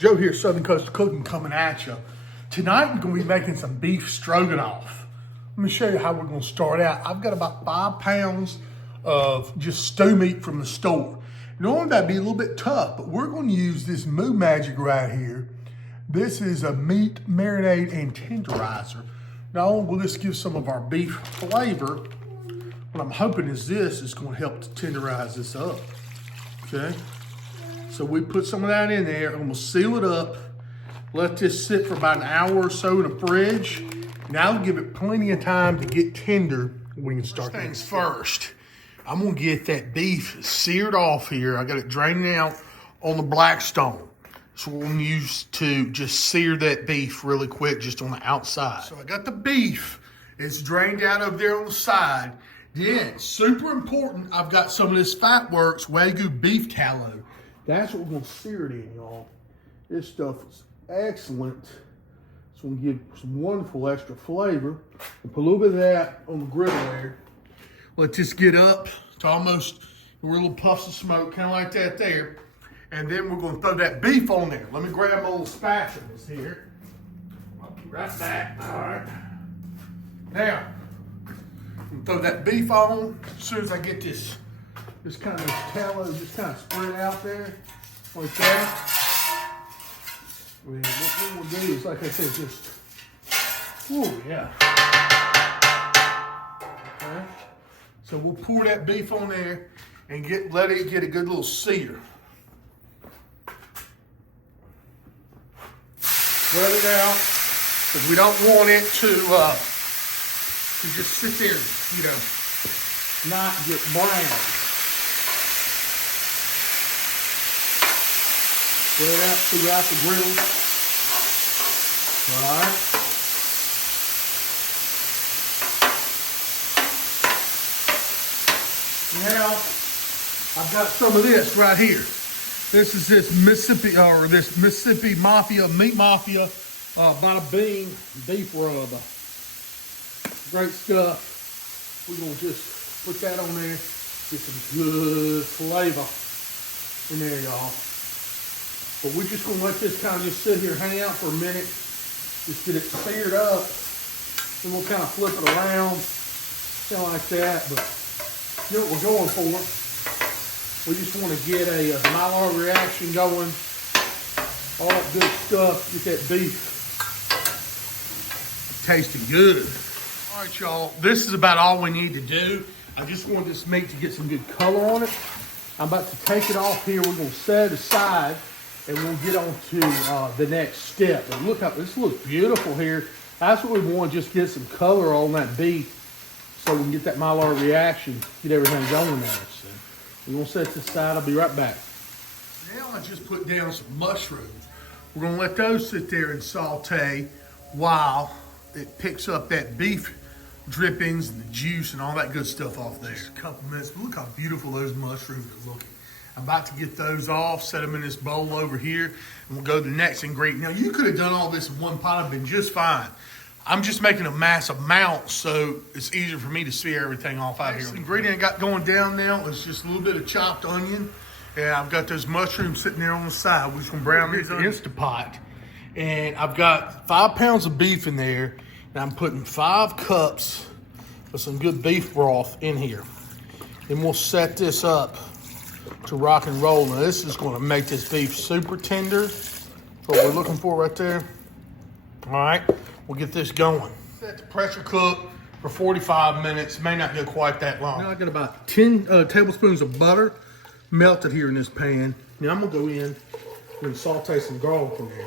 Joe here, Southern Coast Cooking, coming at you. Tonight I'm going to be making some beef stroganoff. Let me show you how we're going to start out. I've got about 5 pounds of just stew meat from the store. Normally that'd be a little bit tough, but we're going to use this Moo Magic right here. This is a meat marinade and tenderizer. Not only will this give some of our beef flavor, what I'm hoping is this is going to help to tenderize this up, okay? So we put some of that in there and we'll seal it up. Let this sit for about an hour or so in the fridge. Now give it plenty of time to get tender. We can start. First things first, I'm gonna get that beef seared off here. I got it draining out on the Blackstone. So we're gonna use to just sear that beef really quick just on the outside. So I got the beef. It's drained out over there on the side. Then, super important, I've got some of this Fatworks Wagyu beef tallow. That's what we're gonna sear it in, y'all. This stuff is excellent. It's gonna give some wonderful extra flavor. And put a little bit of that on the griddle there. Let this get up to almost little puffs of smoke, kind of like that there. And then we're gonna throw that beef on there. Let me grab my little spatulas here. I'll be right back. All right. Now, I'm gonna throw that beef on as soon as I get this kind of tallow just kind of spread out there like that. And what we'll do is, like I said, just, oh yeah. Okay. So we'll pour that beef on there and let it get a good little sear. Spread it out, because we don't want it to just sit there, you know, not get brown. Spread it out throughout the griddle. All right. Now, I've got some of this right here. This is this Mississippi Mafia, Meat Mafia, Bada Bing beef rub. Great stuff. We're gonna just put that on there, get some good flavor in there, y'all. But we're just gonna let this kind of just sit here, hang out for a minute, just get it seared up. Then we'll kind of flip it around, kind of like that. But you know what we're going for. We just want to get a Maillard reaction going, all that good stuff, get that beef tasting good. All right, y'all, this is about all we need to do. I just want this meat to get some good color on it. I'm about to take it off here. We're gonna set it aside and we'll get on to the next step. And look how this looks beautiful here. That's what we want, just get some color on that beef so we can get that Maillard reaction, get everything going there. So we're gonna set this aside. I'll be right back. Now I just put down some mushrooms. We're gonna let those sit there and saute while it picks up that beef drippings and the juice and all that good stuff off there. Just a couple minutes, but look how beautiful those mushrooms are looking. I'm about to get those off, set them in this bowl over here, and we'll go to the next ingredient. Now, you could have done all this in one pot, I've been just fine. I'm just making a massive amount, so it's easier for me to sear everything off out here. The ingredient I got going down now is just a little bit of chopped onion, and I've got those mushrooms sitting there on the side. We're just gonna brown these in the Instapot. And I've got 5 pounds of beef in there, and I'm putting 5 cups of some good beef broth in here. Then we'll set this up to rock and roll. Now this is gonna make this beef super tender. That's what we're looking for right there. All right, we'll get this going. Set the pressure cook for 45 minutes. May not go quite that long. Now I got about 10 tablespoons of butter melted here in this pan. Now I'm gonna go in and saute some garlic in there.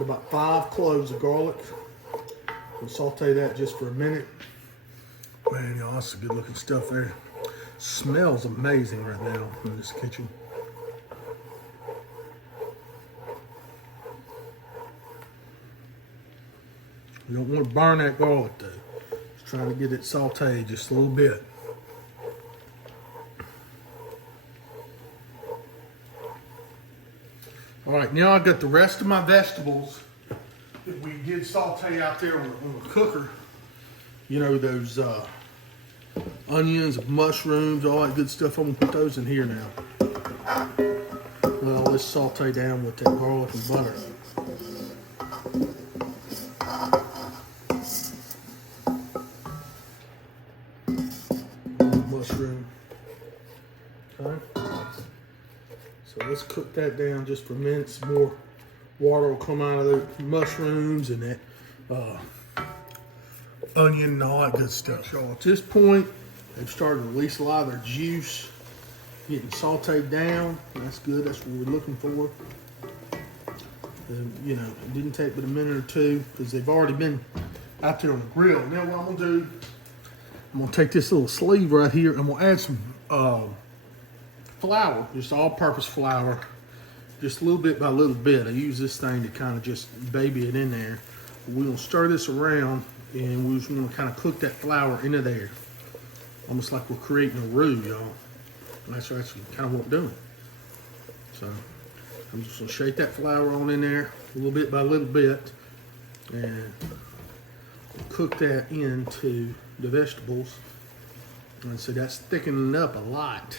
About 5 cloves of garlic. We'll saute that just for a minute. Man, y'all, that's some good looking stuff there. Smells amazing right now in this kitchen. You don't want to burn that garlic though. Just trying to get it sauteed just a little bit. All right, now I've got the rest of my vegetables that we did saute out there on the cooker. You know, those onions, mushrooms, all that good stuff. I'm gonna put those in here now. Let all this saute down with that garlic and butter. Mushroom. Okay. So let's cook that down just for minutes. More water will come out of the mushrooms and that onion and all that good stuff. So at this point, they've started to release a lot of their juice, getting sauteed down. That's good. That's what we're looking for. And, you know, it didn't take but a minute or two because they've already been out there on the grill. Now what I'm gonna do, I'm gonna take this little sleeve right here. I'm gonna add some flour, just all-purpose flour, just a little bit by little bit. I use this thing to kind of just baby it in there. We're gonna stir this around, and we just want to kind of cook that flour into there, almost like we're creating a roux, y'all. And that's actually kind of what we're doing. So I'm just gonna shake that flour on in there a little bit by little bit, and cook that into the vegetables. And so that's thickening up a lot.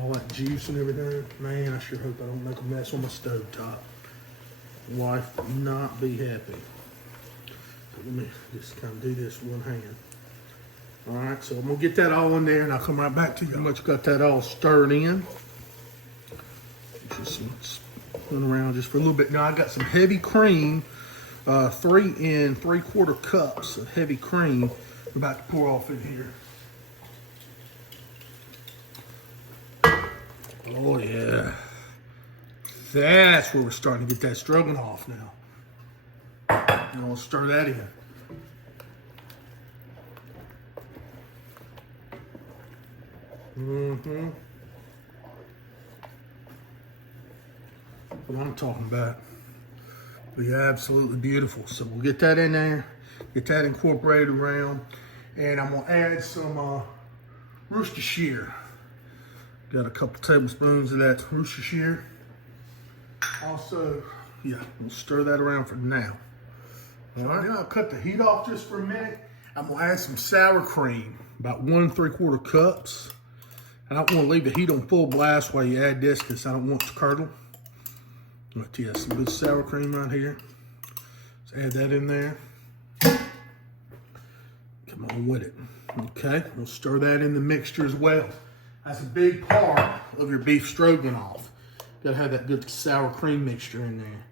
All that juice and everything. Man, I sure hope I don't make a mess on my stove top. Wife will not be happy. So let me just kind of do this with one hand. All right, so I'm gonna get that all in there and I'll come right back to you. How much got that all stirred in. Just spin around just for a little bit. Now I got some heavy cream, 3 3/4 cups of heavy cream. We're about to pour off in here. Oh yeah, that's where we're starting to get that stroganoff now. And we'll stir that in. What I'm talking about. Be absolutely beautiful. So we'll get that in there, get that incorporated around, and I'm gonna add some Worcestershire. Got a couple tablespoons of that Worcestershire. Also, yeah, we'll stir that around for now. All right, then I'll cut the heat off just for a minute. I'm gonna add some sour cream, about 1 3/4 cups. I don't want to leave the heat on full blast while you add this because I don't want it to curdle. But yeah, some good sour cream right here. Let's add that in there. Come on with it. Okay, we'll stir that in the mixture as well. That's a big part of your beef stroganoff. Gotta have that good sour cream mixture in there.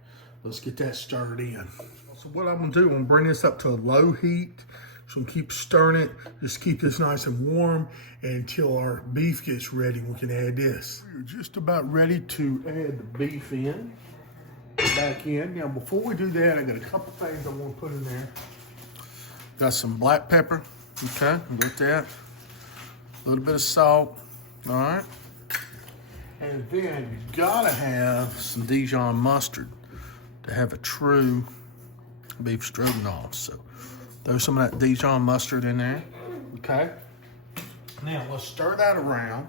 Let's get that stirred in. So what I'm gonna do, I'm gonna bring this up to a low heat. So I'm keep stirring it, just keep this nice and warm until our beef gets ready. We can add this. We're just about ready to add the beef in, back in. Now before we do that, I got a couple things I want to put in there. Got some black pepper, okay, got that. A little bit of salt, all right. And then you gotta have some Dijon mustard to have a true beef stroganoff. So throw some of that Dijon mustard in there, okay? Now let's stir that around.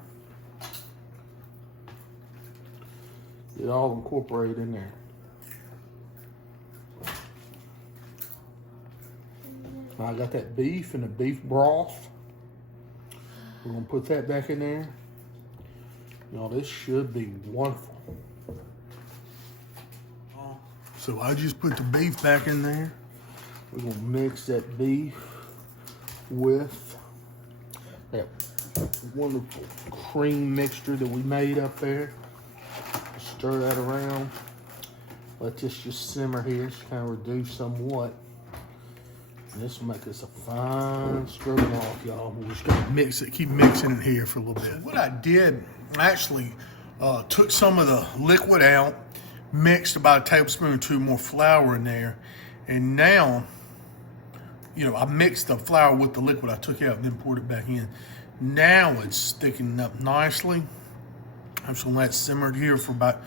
Get it all incorporated in there. Now I got that beef and the beef broth. We're gonna put that back in there. Y'all, this should be wonderful. So I just put the beef back in there. We're gonna mix that beef with that wonderful cream mixture that we made up there. Stir that around. Let this just simmer here, just kind of reduce somewhat. And this will make us a fine stroganoff, y'all. We're just gonna mix it, keep mixing it here for a little bit. So what I did, I actually took some of the liquid out, mixed about a tablespoon or two more flour in there, and now, you know, I mixed the flour with the liquid I took out and then poured it back in. Now it's thickening up nicely. I'm just gonna let it simmer here for about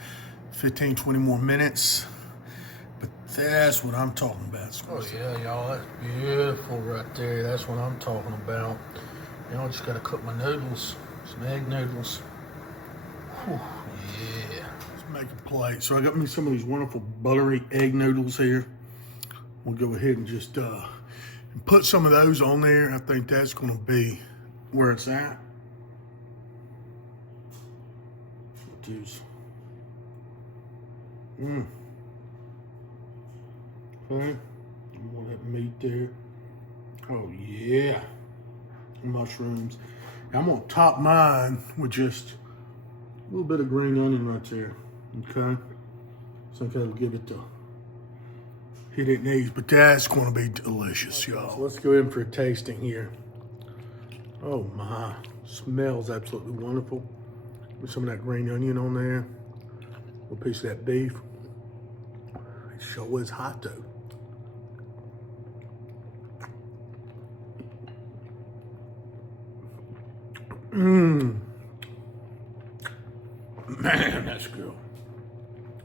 15, 20 more minutes. But that's what I'm talking about. Oh yeah, y'all, that's beautiful right there. That's what I'm talking about. Now I just gotta cook my noodles, some egg noodles. Whew, yeah. Let's make a plate. So I got me some of these wonderful buttery egg noodles here. We'll go ahead and just put some of those on there. I think that's gonna be where it's at. Do Okay. More of that meat there. Oh yeah. Mushrooms. I'm gonna top mine with just a little bit of green onion right there. Okay. So that'll give it the hit it needs, but that's gonna be delicious, y'all. So let's go in for a tasting here. Oh my, smells absolutely wonderful. With some of that green onion on there. A little piece of that beef. It sure is hot though. Man, that's good.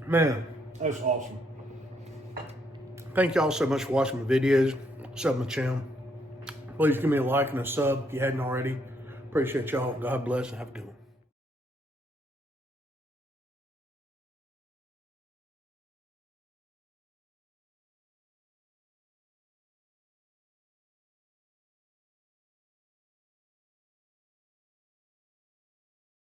Man, that's awesome. Thank y'all so much for watching my videos, subbing my channel. Please give me a like and a sub if you hadn't already. Appreciate y'all. God bless and have a good one.